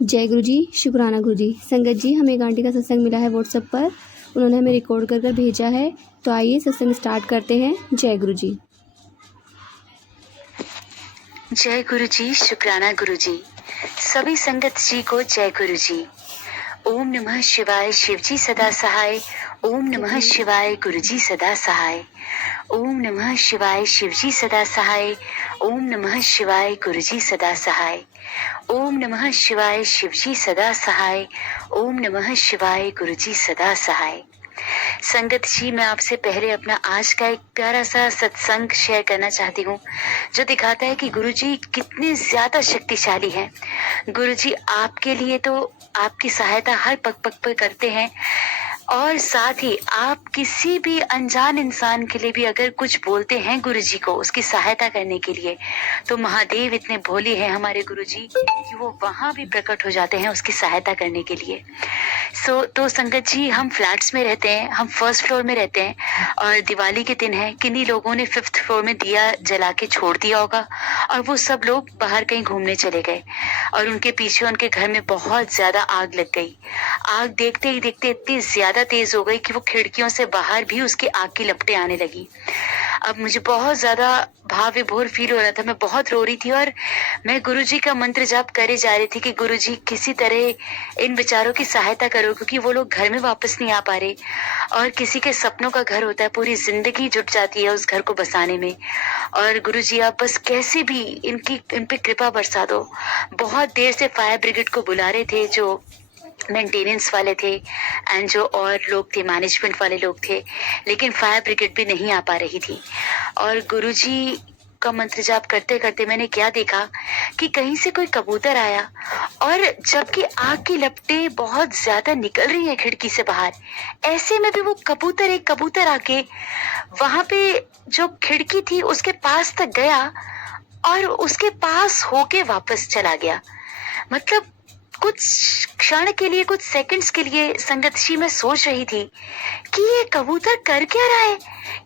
जय गुरु जी, शुक्राना गुरु जी। संगत जी, हमें एक आंटी का सत्संग मिला है व्हाट्सएप पर, उन्होंने हमें रिकॉर्ड कर भेजा है। तो आइए सत्संग स्टार्ट करते हैं। जय गुरु जी। जय गुरु जी, शुक्राना गुरु जी। सभी संगत जी को जय गुरु जी। ओम नमः शिवाय, शिव जी सदा सहाय। ओम नमः शिवाय, गुरु जी सदा सहाय। ओम नमः शिवाय, शिव जी सदा सहाय। ओम नमः शिवाय, गुरु जी सदा सहाय। ओम नमः शिवाय, शिव जी सदा सहाय। ओम नमः शिवाय, गुरु जी सदा सहाय। संगत जी, मैं आपसे पहले अपना आज का एक प्यारा सा सत्संग शेयर करना चाहती हूँ, जो दिखाता है कि गुरु जी कितने ज्यादा शक्तिशाली हैं। गुरु जी आपके लिए तो आपकी सहायता हर पग पग पर करते हैं, और साथ ही आप किसी भी अनजान इंसान के लिए भी अगर कुछ बोलते हैं गुरु जी को उसकी सहायता करने के लिए, तो महादेव इतने भोले हैं हमारे गुरु जी कि वो वहां भी प्रकट हो जाते हैं उसकी सहायता करने के लिए। तो संगत जी, हम फ्लैट्स में रहते हैं, हम फर्स्ट फ्लोर में रहते हैं, और दिवाली के दिन है, किन्हीं लोगों ने फिफ्थ फ्लोर में दिया जला के छोड़ दिया होगा, और वो सब लोग बाहर कहीं घूमने चले गए, और उनके पीछे उनके घर में बहुत ज्यादा आग लग गई। आग देखते ही देखते इतनी ज्यादा तेज हो गई कि वो खिड़कियों से बाहर भी उसकी आग की लपटें आने लगी। अब मुझे बहुत ज्यादा भाव विभोर फील हो रहा था, मैं बहुत रो रही थी, और मैं गुरुजी का मंत्र जाप करे जा रही थी कि गुरुजी किसी तरह इन बेचारों की सहायता करो, क्योंकि वो लोग घर में वापस नहीं आ पा रहे, और किसी के सपनों का घर होता है, पूरी जिंदगी जुट जाती है उस घर को बसाने में। और गुरुजी आप बस कैसे भी इन पे कृपा बरसा दो। बहुत देर से फायर ब्रिगेड को बुला रहे थे, जो मेंटेनेंस वाले थे एंड जो और लोग थे, मैनेजमेंट वाले लोग थे, लेकिन फायर ब्रिगेड भी नहीं आ पा रही थी। और गुरुजी का मंत्र जाप करते करते मैंने क्या देखा कि कहीं से कोई कबूतर आया, और जबकि आग की लपटें बहुत ज्यादा निकल रही हैं खिड़की से बाहर, ऐसे में भी वो कबूतर, एक कबूतर आके वहां पे जो खिड़की थी उसके पास तक गया, और उसके पास होके वापस चला गया। मतलब कुछ क्षण के लिए, कुछ सेकंड्स के लिए संगत जी मैं सोच रही थी कि ये कबूतर कर क्या रहा है,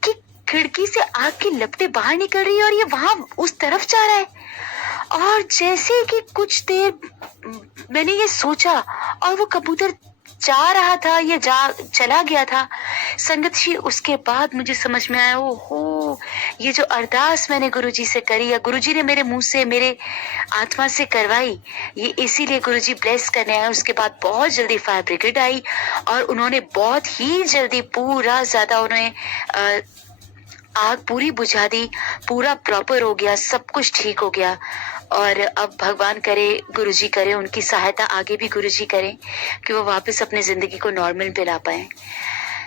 कि खिड़की से आग की लपटें बाहर निकल रही है और ये वहां उस तरफ जा रहा है। और जैसे कि कुछ देर मैंने ये सोचा, और वो कबूतर जा रहा था या चला गया था। संगत जी, उसके बाद मुझे समझ में आया, ओहो, ये जो अरदास मैंने गुरुजी से करी, या गुरुजी ने मेरे मुंह से, मेरे आत्मा से करवाई, ये इसीलिए गुरुजी ब्लेस करने आए। उसके बाद बहुत जल्दी फायर ब्रिगेड आई, और उन्होंने बहुत ही जल्दी पूरा ज्यादा उन्होंने आग पूरी बुझा दी, पूरा प्रॉपर हो गया, सब कुछ ठीक हो गया। और अब भगवान करे, गुरुजी करे, उनकी सहायता आगे भी गुरुजी करें कि वो वापस अपने जिंदगी को नॉर्मल पे ला पाए।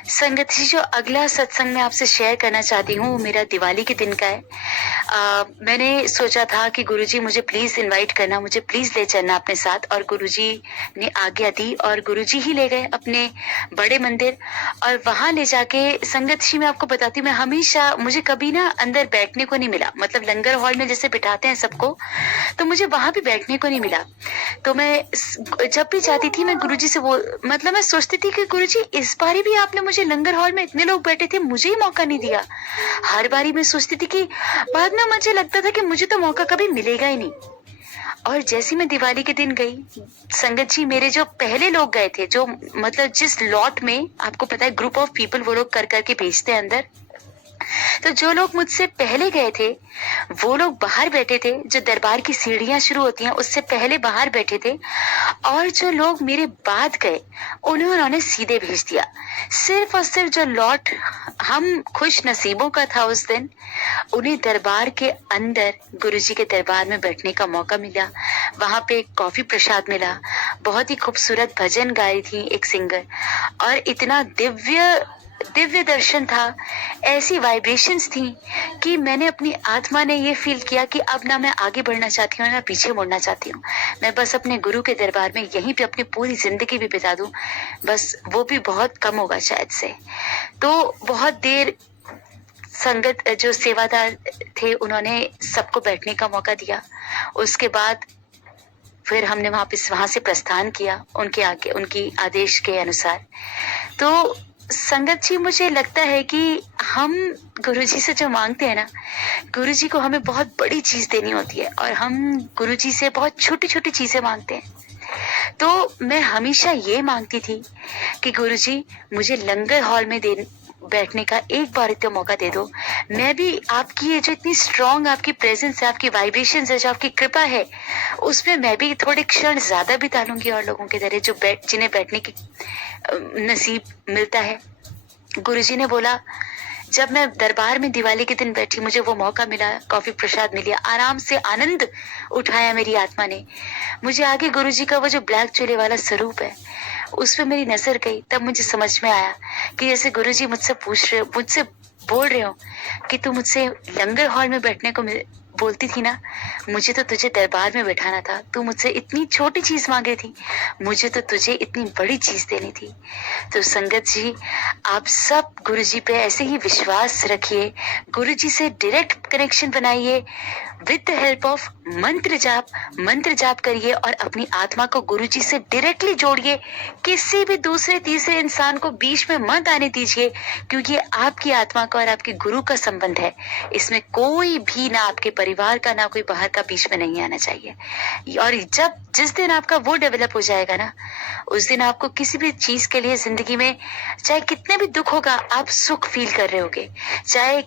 संगत जी, जो अगला सत्संग मैं आपसे शेयर करना चाहती हूँ वो मेरा दिवाली के दिन का है। मैंने सोचा था कि गुरुजी मुझे प्लीज इनवाइट करना, मुझे प्लीज ले चलना अपने साथ, और गुरुजी ने आज्ञा दी, और गुरुजी ही ले गए अपने बड़े मंदिर। और वहां ले जाके संगत जी, मैं आपको बताती हूँ, मैं हमेशा, मुझे कभी ना अंदर बैठने को नहीं मिला, मतलब लंगर हॉल में जैसे बिठाते हैं सबको, तो मुझे वहां भी बैठने को नहीं मिला। तो मैं जब भी जाती थी, मैं गुरुजी से वो, मतलब मैं सोचती थी कि गुरुजी इस बारी भी आपने मुझे लंगर हॉल में इतने लोग बैठे थे, मुझे ही मौका नहीं दिया। हर बारी मैं सोचती थी कि बाद में मुझे लगता था कि मुझे तो मौका कभी मिलेगा ही नहीं। और जैसे मैं दिवाली के दिन गई, संगत जी, मेरे जो पहले लोग गए थे, जो मतलब जिस लॉट में, आपको पता है ग्रुप ऑफ पीपल वो लोग कर करके भेजते हैं अंदर, तो जो लोग मुझसे पहले गए थे वो लोग बाहर बैठे थे, जो दरबार की सीढ़ियां शुरू होती हैं उससे पहले बाहर बैठे थे, और जो लोग मेरे बाद गए उन्होंने सीधे भेज दिया। सिर्फ और सिर्फ जो लॉट हम खुश नसीबों का था उस दिन, उन्हें दरबार के अंदर, गुरुजी के दरबार में बैठने का मौका मिला। वहां पे कॉफी प्रसाद मिला, बहुत ही खूबसूरत भजन गाई थी एक सिंगर, और इतना दिव्य दर्शन था, ऐसी वाइब्रेशंस थी कि मैंने, अपनी आत्मा ने ये फील किया कि अब ना मैं आगे बढ़ना चाहती हूँ ना पीछे मुड़ना चाहती हूँ, मैं बस अपने गुरु के दरबार में यहीं पे अपनी पूरी जिंदगी भी बिता दूं, बस वो भी बहुत कम होगा शायद से। तो बहुत देर संगत, जो सेवादार थे, उन्होंने सबको बैठने का मौका दिया। उसके बाद फिर हमने वहां से प्रस्थान किया उनकी आदेश के अनुसार। तो संगत जी, मुझे लगता है कि हम गुरुजी से जो मांगते हैं ना, गुरुजी को हमें बहुत बड़ी चीज देनी होती है, और हम गुरुजी से बहुत छोटी छोटी चीजें मांगते हैं। तो मैं हमेशा ये मांगती थी कि गुरुजी मुझे लंगर हॉल में बैठने का एक बार तो मौका दे दो। मैं भी आपकी ये जो इतनी स्ट्रांग आपकी प्रेजेंस है, आपकी वाइब्रेशंस है, जो आपकी कृपा है, उसमें मैं भी थोड़े क्षण ज्यादा बिता लूंगी और लोगों के तरह जिन्हें बैठने की नसीब मिलता है। गुरुजी ने बोला, जब मैं दरबार में दिवाली के दिन बैठी, मुझे वो मौका मिला, कॉफी प्रसाद मिली, आराम से आनंद उठाया मेरी आत्मा ने। मुझे आगे गुरुजी का वो जो ब्लैक चूल्हे वाला स्वरूप है उस पर मेरी नजर गई। तब मुझे समझ में आया कि जैसे गुरुजी मुझसे बोल रहे हो कि तू मुझसे लंगर हॉल में बैठने को बोलती थी ना, मुझे तो तुझे दरबार में बैठाना था। तू मुझसे इतनी छोटी चीज मांग रही थी, मुझे तो तुझे इतनी बड़ी चीज देनी थी। तो संगत जी, आप सब गुरुजी पे ऐसे ही विश्वास रखिए, गुरुजी से डायरेक्ट कनेक्शन बनाइए, विद द हेल्प ऑफ मंत्र जाप करिए और अपनी आत्मा को गुरुजी से डायरेक्टली जोड़िए। किसी भी दूसरे तीसरे इंसान को बीच में मत आने दीजिए, क्योंकि ये आपकी आत्मा का और आपके गुरु का संबंध है। इसमें कोई भी, ना आपके परिवार का, ना कोई बाहर का बीच में नहीं आना चाहिए। और जिस दिन आपका वो डेवलप हो जाएगा ना, उस दिन आपको किसी भी चीज के लिए जिंदगी में चाहे कितने भी दुख होगा, आप सुख फील कर रहे होगे। चाहे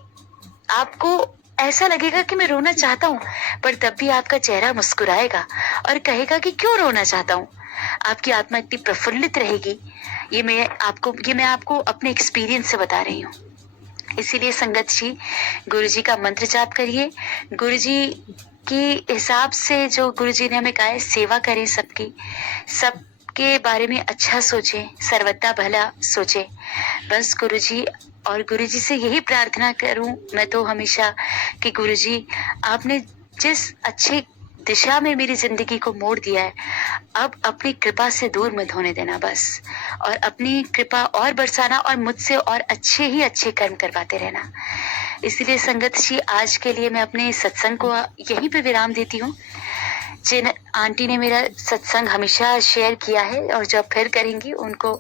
आपको ऐसा लगेगा कि मैं रोना चाहता हूँ, पर तब भी आपका चेहरा मुस्कुराएगा और कहेगा कि क्यों रोना चाहता हूँ। आपकी आत्मा इतनी प्रफुल्लित रहेगी। ये मैं आपको अपने एक्सपीरियंस से बता रही हूँ। इसीलिए संगत जी, गुरुजी का मंत्र जाप करिए, गुरुजी के हिसाब से जो गुरुजी ने हमें कहा है, सेवा करें सबके बारे में अच्छा सोचें, सर्वदा भला सोचें। बस गुरुजी और गुरुजी से यही प्रार्थना करूं मैं तो हमेशा कि गुरुजी, आपने जिस अच्छी दिशा में मेरी जिंदगी को मोड़ दिया है, अब अपनी कृपा से दूर मत होने देना बस, और अपनी कृपा और बरसाना और मुझसे और अच्छे कर्म करवाते रहना। इसलिए संगत जी, आज के लिए मैं अपने सत्संग को यहीं पे विराम देती हूँ। जिन आंटी ने मेरा सत्संग हमेशा शेयर किया है और जो फिर करेंगी, उनको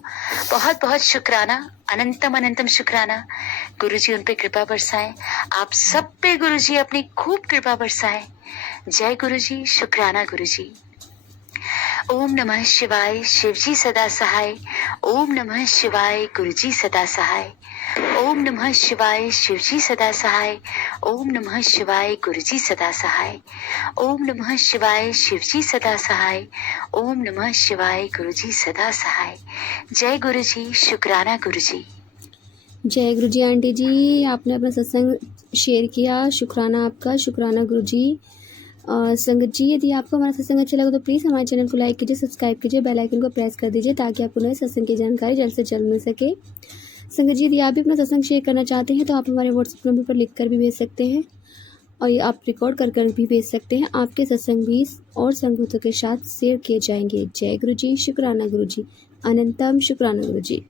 बहुत बहुत शुक्राना, अनंतम शुक्राना। गुरुजी उन पे कृपा बरसाएं, आप सब पे गुरुजी अपनी खूब कृपा बरसाएं। जय गुरुजी, शुक्राना गुरुजी। ओम नमः शिवाय, शिवजी सदा सहाय। ओम नमः शिवाय, गुरुजी सदा सहाय। ओम नमः शिवाय, शिवजी सदा सहाय। ओम नमः शिवाय, गुरुजी सदा सहाय। ओम नमः शिवाय, शिवजी सदा सहाय। ओम नमः शिवाय, गुरुजी सदा सहाय। जय गुरुजी, शुक्राना गुरुजी। जय गुरुजी आंटी जी, आपने अपना सत्संग शेयर किया, शुक्राना आपका, शुक्राना गुरुजी। संगत जी, यदि आपको हमारा सत्संग अच्छा लगा तो प्लीज़ हमारे चैनल को लाइक कीजिए, सब्सक्राइब कीजिए, बेल आइकन को प्रेस कर दीजिए ताकि आपको नए सत्संग की जानकारी जल्द से जल्द मिल सके। संगत जी, यदि आप भी अपना सत्संग शेयर करना चाहते हैं तो आप हमारे व्हाट्सएप नंबर पर लिख कर भी भेज सकते हैं, और ये आप रिकॉर्ड कर भी भेज सकते हैं। आपके सत्संग भी और संगतों के साथ शेयर किए जाएंगे। जय गुरुजी, शुक्राना गुरुजी, अनंतम शुक्राना गुरुजी।